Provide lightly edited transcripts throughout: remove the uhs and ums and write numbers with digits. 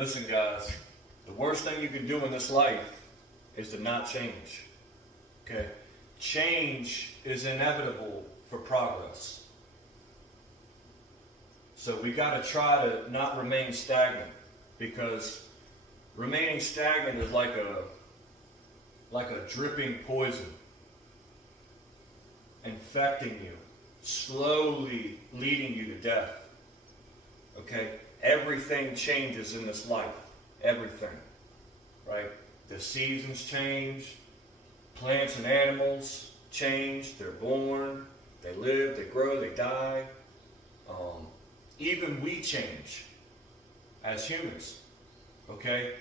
Listen, guys, the worst thing you can do in this life is to not change. Okay? Change is inevitable for progress. So we got to try to not remain stagnant, because remaining stagnant is like a dripping poison, infecting you, slowly leading you to death. Okay? Everything changes in this life. Everything. Right? The seasons change. Plants and animals change. They're born. They live. They grow. They die. Even we change as humans. Okay?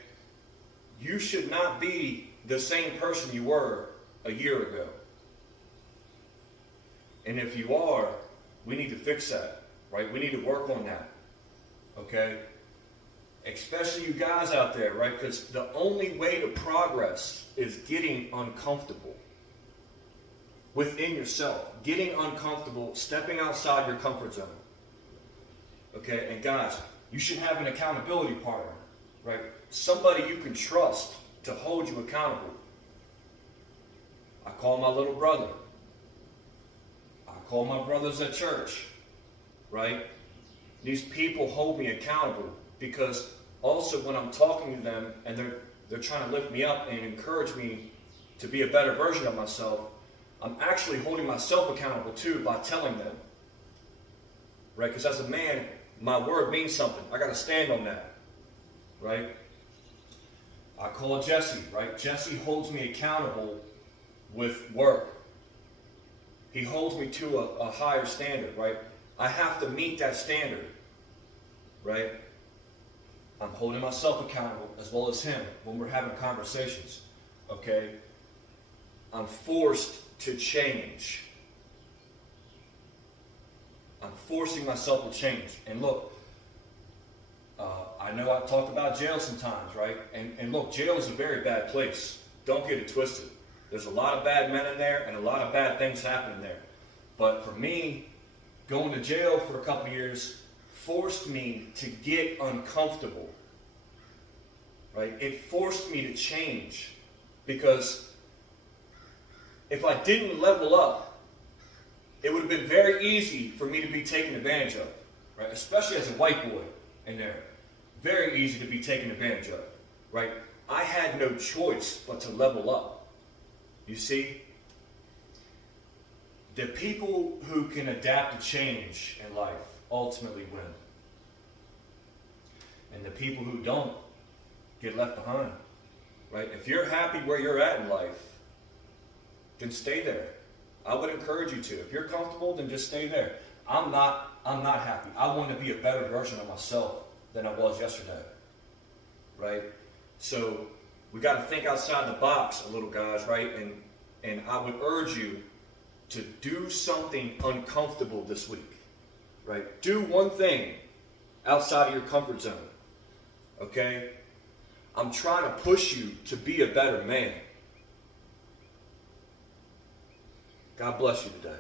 You should not be the same person you were a year ago. And if you are, we need to fix that. Right? We need to work on that. Okay? Especially you guys out there, right? Because the only way to progress is getting uncomfortable within yourself. Getting uncomfortable, stepping outside your comfort zone. Okay? And guys, you should have an accountability partner, right? Somebody you can trust to hold you accountable. I call my little brother. I call my brothers at church, right? These people hold me accountable, because also when I'm talking to them and they're trying to lift me up and encourage me to be a better version of myself, I'm actually holding myself accountable too by telling them. Right? Because as a man, my word means something. I got to stand on that. Right? I call Jesse. Right? Jesse holds me accountable with work. He holds me to a higher standard. Right? I have to meet that standard. Right? I'm holding myself accountable as well as him when we're having conversations. Okay? I'm forced to change. I'm forcing myself to change. And look, I know I've talked about jail sometimes, right? And look, jail is a very bad place. Don't get it twisted. There's a lot of bad men in there and a lot of bad things happening there. But for me, going to jail for a couple of years forced me to get uncomfortable. Right? It forced me to change, because if I didn't level up, it would have been very easy for me to be taken advantage of, right? Especially as a white boy in there. Very easy to be taken advantage of, right? I had no choice but to level up. You see? The people who can adapt to change in life ultimately win. And the people who don't get left behind, right? If you're happy where you're at in life, then stay there. I would encourage you to. If you're comfortable, then just stay there. I'm not happy. I want to be a better version of myself than I was yesterday, right? So we got to think outside the box a little, guys, right? And I would urge you to do something uncomfortable this week, right? Do one thing outside of your comfort zone, okay? I'm trying to push you to be a better man. God bless you today.